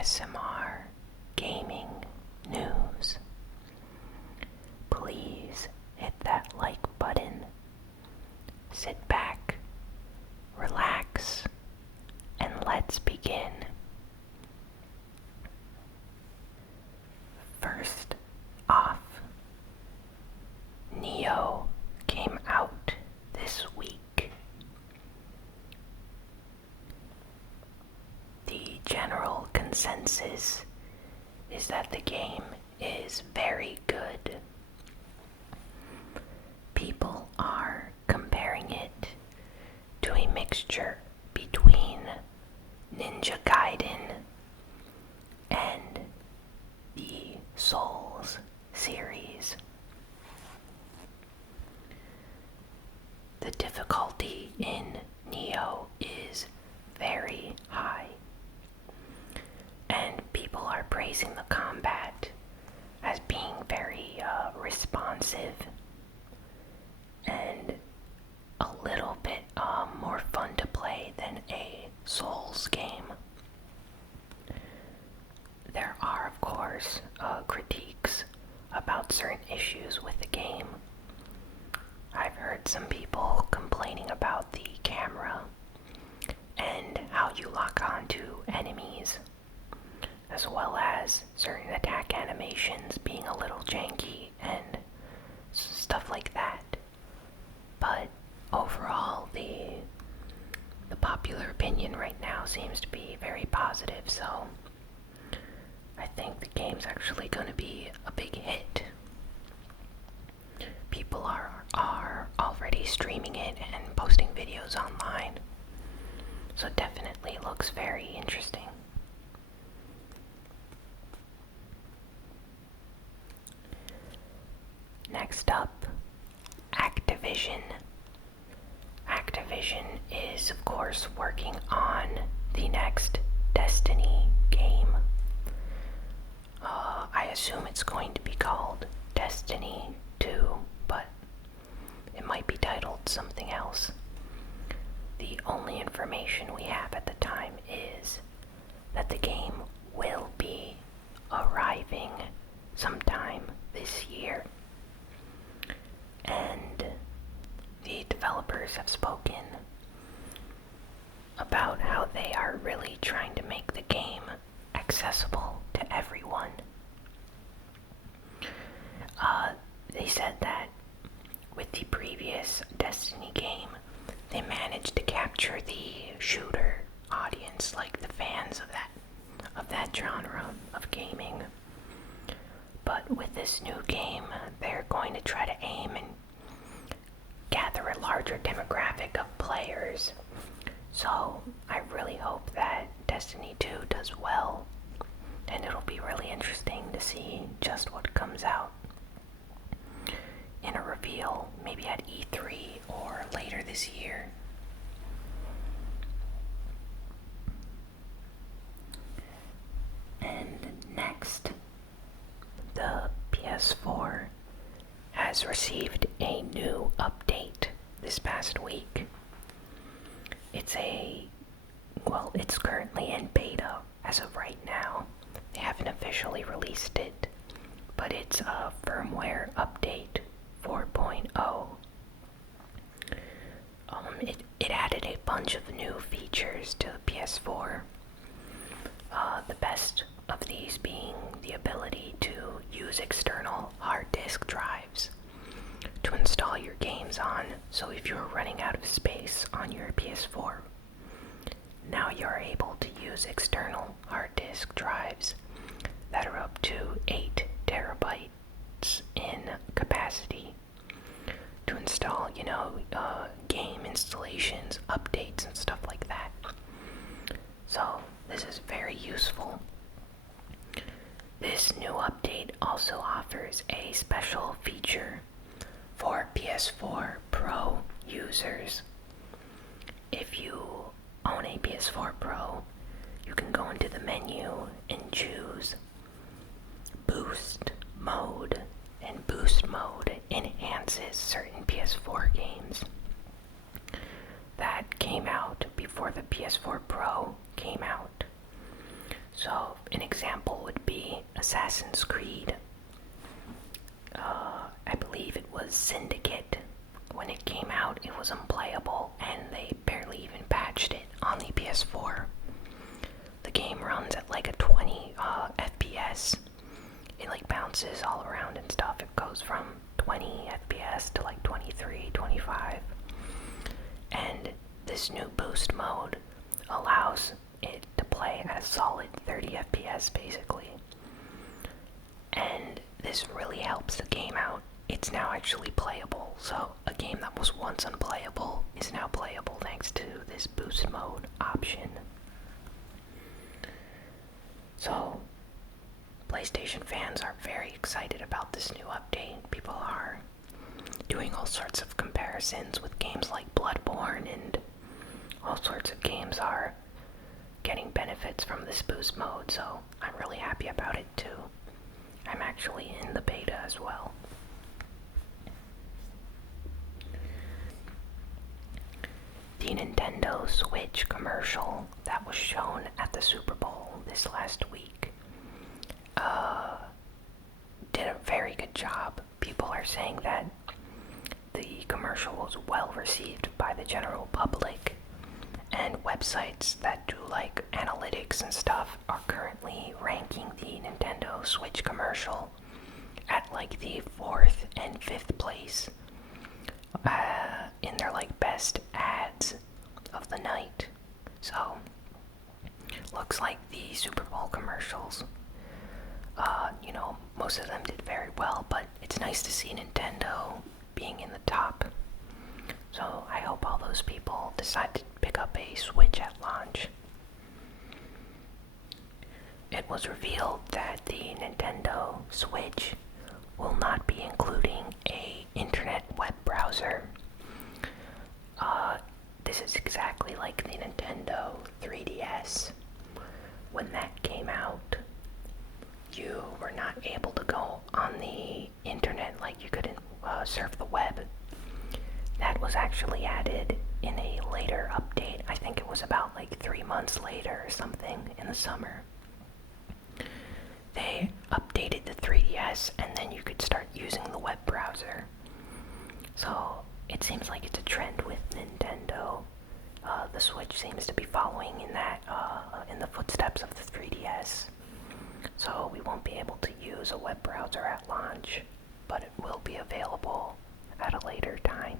ASMR gaming news. Please hit that like button, sit back, relax, and let's begin. First off, Nioh came out this week. The general consensus is that the game is very good. People are comparing it to a mixture between Ninja Gaiden and the Souls series. The difficulty in Nioh is very high, and people are praising the combat as being very responsive and a little bit more fun to play than a Souls game. There are, of course, critiques about certain issues with the game. I've heard some people complaining about the camera and how you lock onto enemies, as well as certain attack animations being a little janky and stuff like that. But overall, the popular opinion right now seems to be very positive, so I think the game's actually going to be a big hit. People are already streaming it and posting videos online, so definitely looks very interesting. Next up, Activision. Activision is, of course, working on the next Destiny game. I assume it's going to be called Destiny 2, but it might be titled something else. The only information we have at the time is that the game will be arriving sometime this year. And the developers have spoken about how they are really trying to make the game accessible to everyone. They said that with the previous Destiny game, they managed to capture the shooter audience, like the fans of that genre of gaming. But with this new game, they're going to try to aim and gather a larger demographic of players. So I really hope that Destiny 2 does well, and it'll be really interesting to see just what comes out in a reveal, maybe at E3 or later this year. And next, the PS4 has received a new update this past week. It's currently in beta as of right now. They haven't officially released it, but it's a firmware update 4.0. It added a bunch of new features to the PS4. The best of these being the ability to use external hard disk drives to install your games on. So if you're running out of space on your PS4, now you're able to use external hard disk drives that are up to 8 terabytes in capacity to install, game installations, updates, and stuff like that. So this is very useful. This new update also offers a special feature for PS4 Pro users. If you own a PS4 Pro, you can go into the menu and choose Boost Mode, and Boost Mode enhances certain PS4 games that came out before the PS4 Pro came out. So an example would be Assassin's Creed. I believe it was Syndicate. When it came out, it was unplayable, and they barely even patched it on the PS4. The game runs at like a 20 FPS. It like bounces all around and stuff. It goes from 20 FPS to like 23, 25. And this new boost mode allows it to play at a solid 30 FPS basically. And this really helps the game out. It's now actually playable. So a game that was once unplayable is now playable thanks to this boost mode option. So PlayStation fans are very excited about this new update. People are doing all sorts of comparisons with games like Bloodborne, and all sorts of games are getting benefits from this boost mode, so I'm really happy about it too. I'm actually in the beta as well. The Nintendo Switch commercial that was shown at the Super Bowl this last week did a very good job. People are saying that the commercial was well received by the general public, and websites that do like analytics and stuff are currently ranking the Nintendo Switch commercial at like the 4th and 5th place in their like best ads of the night. So looks like the Super Bowl commercials, most of them did very well, but it's nice to see Nintendo being in the top. So I hope all those people decide to pick up a Switch at launch. It was revealed that the Nintendo Switch will not be including a internet web browser. This is exactly like the Nintendo 3DS. When that came out, you were not able to go on the internet, like you couldn't surf the web. That was actually added in a later update. I think it was about like 3 months later or something in the summer. They updated the 3DS and then you could start using the web browser. So it seems like it's a trend with Nintendo. The Switch seems to be following in the footsteps of the 3DS. So we won't be able to use a web browser at launch, but it will be available at a later time.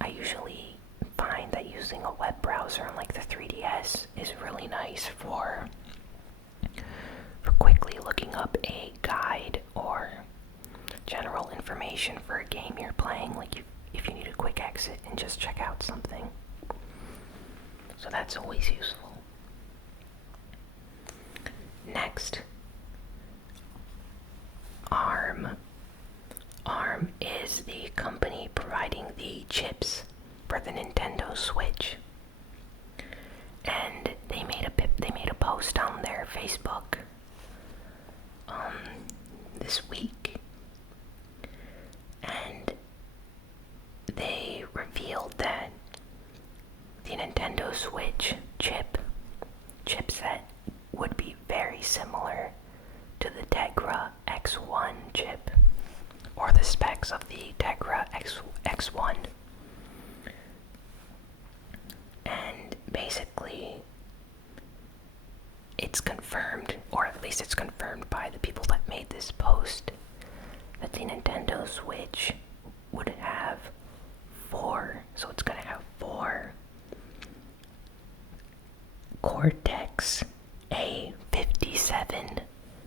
I usually find that using a web browser on like the 3DS is really nice for quickly looking up a guide or general information for a game you're playing, like if you need a quick exit and just check out something. So that's always useful. Next, ARM. ARM is the company providing the chips for the Nintendo Switch, and they made a post on their Facebook this week, and they revealed that the Nintendo Switch chipset would be very similar to the Tegra X1 chip, or the specs of the Tegra X1. And basically, it's confirmed, or at least it's confirmed by the people that made this post, that the Nintendo Switch would have so it's going to have 4 Cortex A57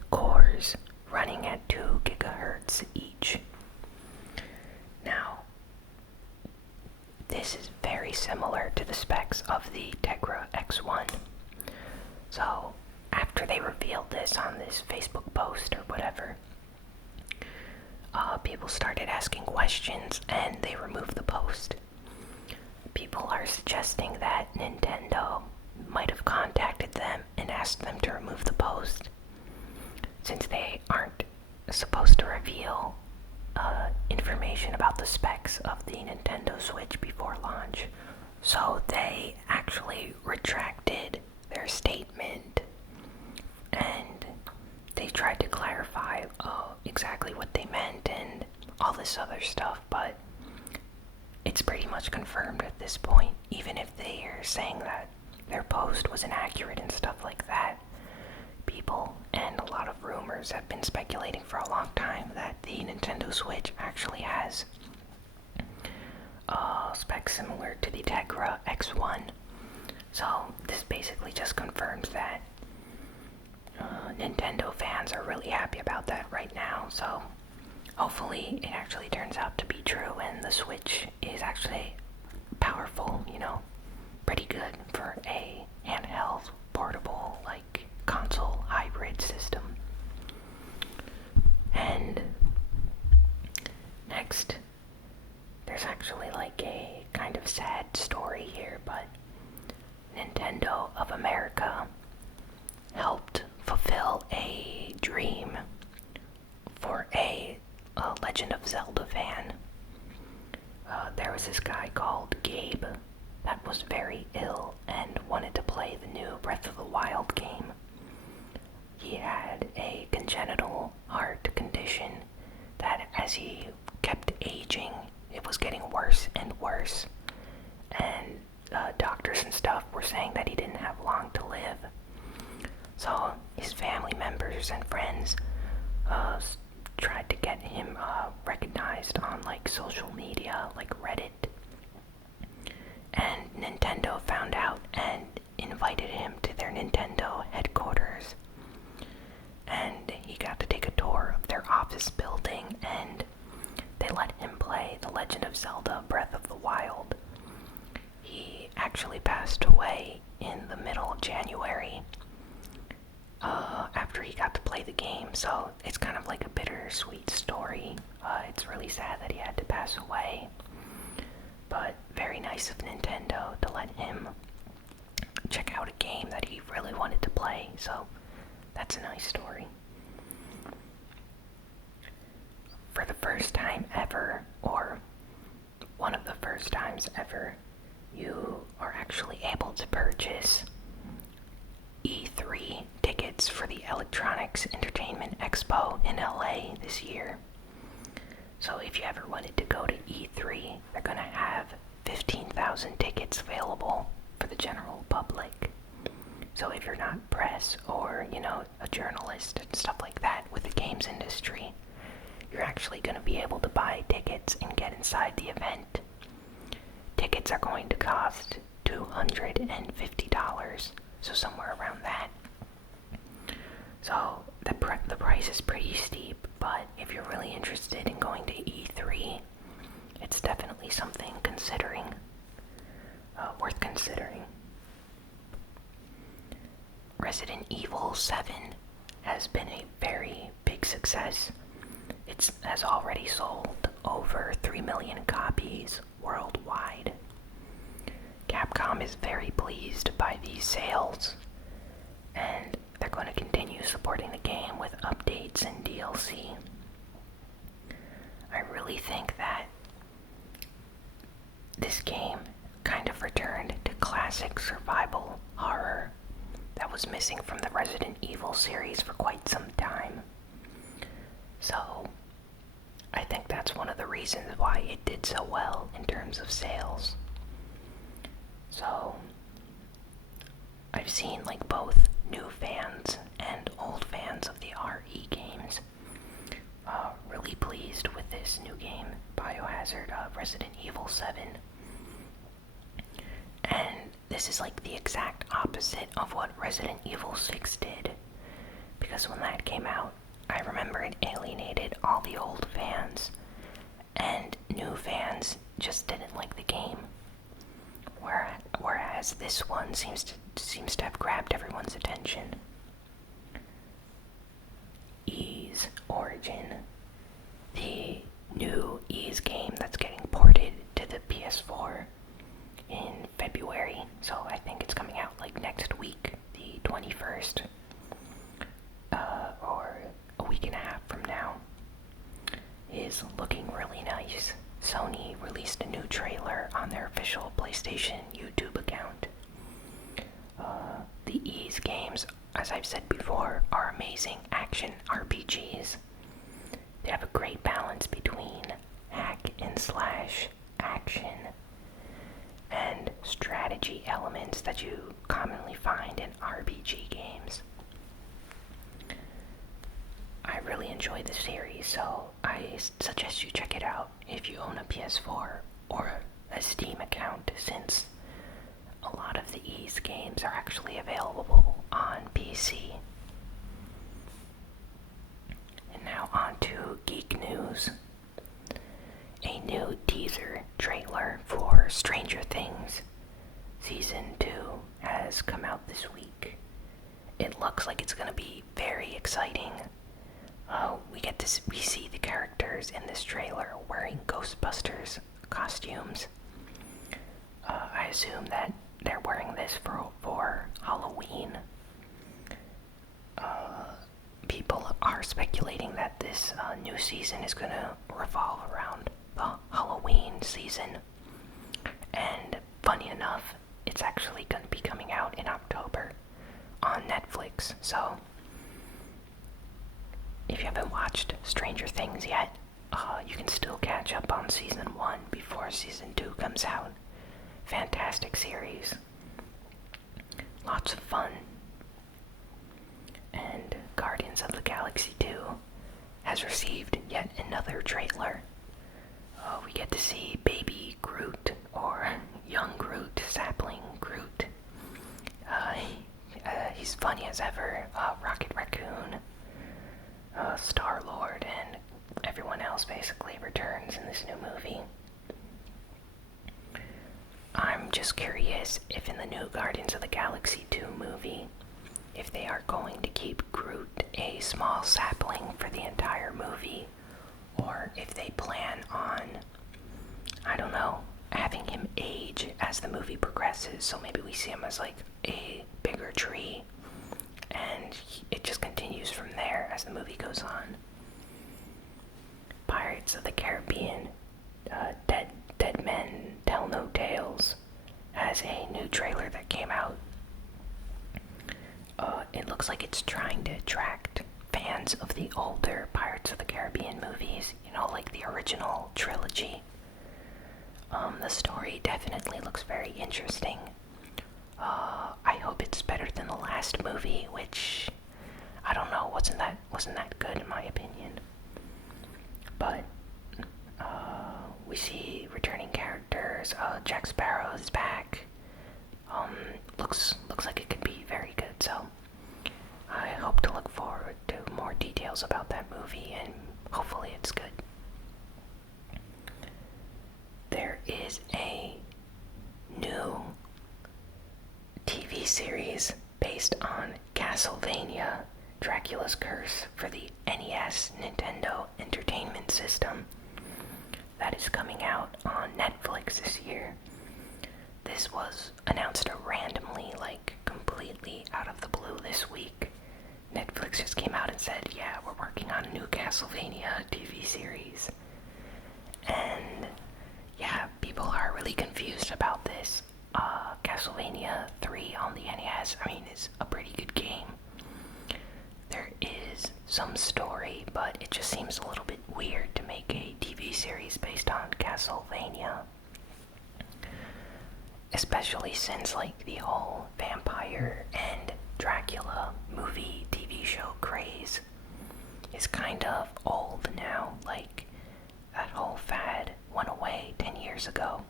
cores running at 2 gigahertz each. Now, this is very similar to the specs of the Tegra X1. So, after they revealed this on this Facebook post or whatever, people started asking questions and they removed the post. People are suggesting that Nintendo might have contacted them and asked them to remove the post, since they aren't supposed to reveal information about the specs of the Nintendo Switch before launch. So they actually retracted exactly what they meant and all this other stuff, but it's pretty much confirmed at this point, even if they are saying that their post was inaccurate and stuff like that. People and a lot of rumors have been speculating for a long time that the Nintendo Switch actually has specs similar to the Tegra X1. So this basically just confirms that Nintendo fans are really happy about that right now. So hopefully it actually turns out to be true and the Switch is actually powerful, pretty good for a handheld, portable, like console hybrid system. And next, there's actually like a kind of sad story here, but Nintendo of America helped fulfill a dream for a Legend of Zelda fan. There was this guy called Gabe that was very ill and wanted to play the new Breath of the Wild game. He had a congenital heart condition that as he kept aging, it was getting worse and worse. And doctors and stuff were saying that he didn't have long to live. So his family members and friends tried to get him recognized on like social media, like Reddit. And Nintendo found out and invited him to their Nintendo headquarters. And he got to take a tour of their office building, and they let him play The Legend of Zelda Breath of the Wild. He actually passed away in the middle of January after he got to play the game, so it's kind of like a bittersweet story. It's really sad that he had to pass away, but very nice of Nintendo to let him check out a game that he really wanted to play, so that's a nice story. For the first time ever, or one of the first times ever, you are actually able to purchase E3 tickets for the Electronics Entertainment Expo in LA this year. So if you ever wanted to go to E3, they're going to have 15,000 tickets available for the general public. So if you're not press or, a journalist and stuff like that with the games industry, you're actually going to be able to buy tickets and get inside the event. Tickets are going to cost $250, so somewhere around that. So the price is pretty steep, but if you're really interested in going to E3, it's definitely something worth considering. Resident Evil 7 has been a very big success. It has already sold over 3 million copies worldwide. Capcom is very pleased by these sales, and they're going to continue supporting the game with updates and DLC. I really think that this game kind of returned to classic survival horror that was missing from the Resident Evil series for quite some time. So, I think that's one of the reasons why it did so well in terms of sales. So, I've seen like both new fans and old fans of the RE games really pleased with this new game, Biohazard Resident Evil 7. And this is like the exact opposite of what Resident Evil 6 did, because when that came out, I remember it alienated all the old fans, and new fans just didn't like the game. Whereas this one seems to have grabbed everyone's attention. Ys Origin, the new Ys game that's getting ported to the PS4 in February, so I think it's coming out like next week, the 21st, or a week and a half from now, is looking really nice. Sony released a new trailer on their official PlayStation YouTube account. The Ys games, as I've said before, are amazing action RPGs, They have a great balance between hack and slash action and strategy elements that you commonly find in RPG games. I really enjoy the series, so I suggest you check it out if you own a PS4 or a Steam account, since a lot of these games are actually available on PC. And now on to Geek News. A new teaser trailer for Stranger Things Season 2 has come out this week. It looks like it's going to be very exciting. We see the characters in this trailer wearing Ghostbusters costumes. I assume that they're wearing this for Halloween. People are speculating that this new season is going to revolve around the Halloween season. And funny enough, it's actually going to be coming out in October on Netflix. So if you haven't watched Stranger Things yet, you can still catch up on Season 1 before Season 2 comes out. Fantastic series. Lots of fun. And Guardians of the Galaxy 2 has received yet another trailer. We get to see baby Groot, or young Groot, sapling Groot. He's funny as ever. Rocket Raccoon, Star-Lord, and everyone else basically returns in this new movie. I'm just curious if in the new Guardians of the Galaxy 2 movie, if they are going to keep Groot a small sapling for the entire movie, or if they plan on, I don't know, having him age as the movie progresses, so maybe we see him as like a bigger tree, and it just continues from there as the movie goes on. Pirates of the Caribbean, Dead Men Tell No Tales has a new trailer that came out. It looks like it's trying to attract fans of the older Pirates of the Caribbean movies, like the original trilogy. The story definitely looks very interesting. I hope it's better than the last movie, which, I don't know, wasn't that good in my opinion. But we see returning characters. Jack Sparrow is back. Looks like it could be very good, so I hope to look forward to more details about that movie, and hopefully it's good. There is a new TV series based on Castlevania, Dracula's Curse, for the NES Nintendo Entertainment System that is coming out on Netflix this year. This was announced randomly, like completely out of the blue this week. Netflix just came out and said, yeah, we're working on a new Castlevania TV series. And yeah, people are really confused about this. Castlevania 3 on the NES, is a pretty good game. There is some story, but it just seems a little bit weird to make a TV series based on Castlevania. Especially since, the whole vampire and Dracula movie TV show craze is kind of old now. That whole fad went away 10 years ago.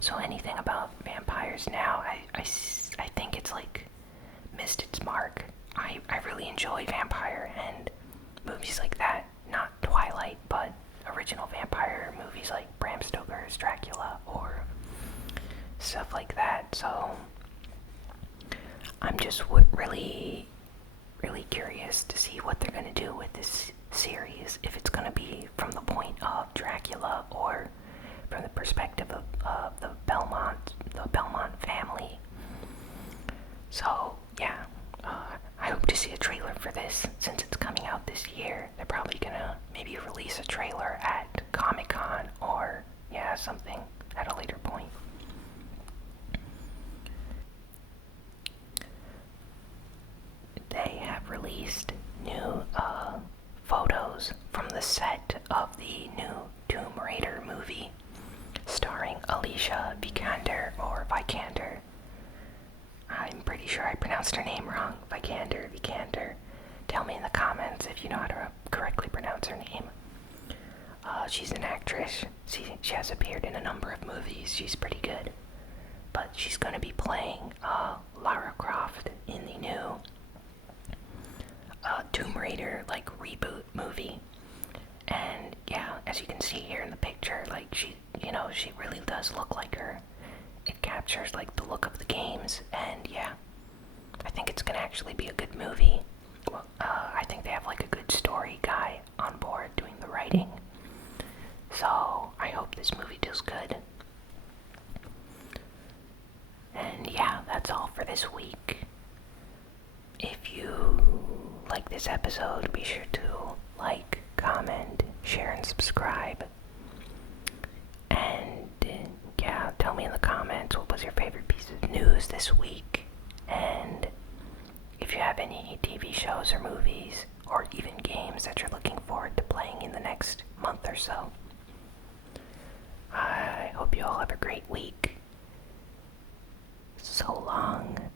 So anything about vampires now, I think it's missed its mark. I really enjoy vampire and movies like that. Not Twilight, but original vampire movies like Bram Stoker's Dracula or stuff like that. So I'm just really curious to see what they're going to do with this series, if it's going to be from the point of Dracula or from the perspective of the Belmont family. So yeah, I hope to see a trailer for this since it's coming out this year. They're probably gonna maybe release a trailer at Comic-Con or something at a later point. They have released new photos photos from the set of the new Tomb Raider movie starring Alicia Vikander or Vikander. I'm pretty sure I pronounced her name wrong. Vikander. Tell me in the comments if you know how to correctly pronounce her name. She's an actress. She has appeared in a number of movies. She's pretty good. But she's going to be playing Lara Croft in the new Tomb Raider reboot movie. And yeah, as you can see here in the picture, she really does look like her. It captures the look of the games, and yeah, I think it's gonna actually be a good movie. I think they have a good story guy on board doing the writing, so I hope this movie does good. And yeah, that's all for this week. If you like this episode, be sure to like, comment, share, and subscribe. And yeah, tell me in the comments what was your favorite piece of news this week. And if you have any TV shows or movies, or even games that you're looking forward to playing in the next month or so. I hope you all have a great week. So long.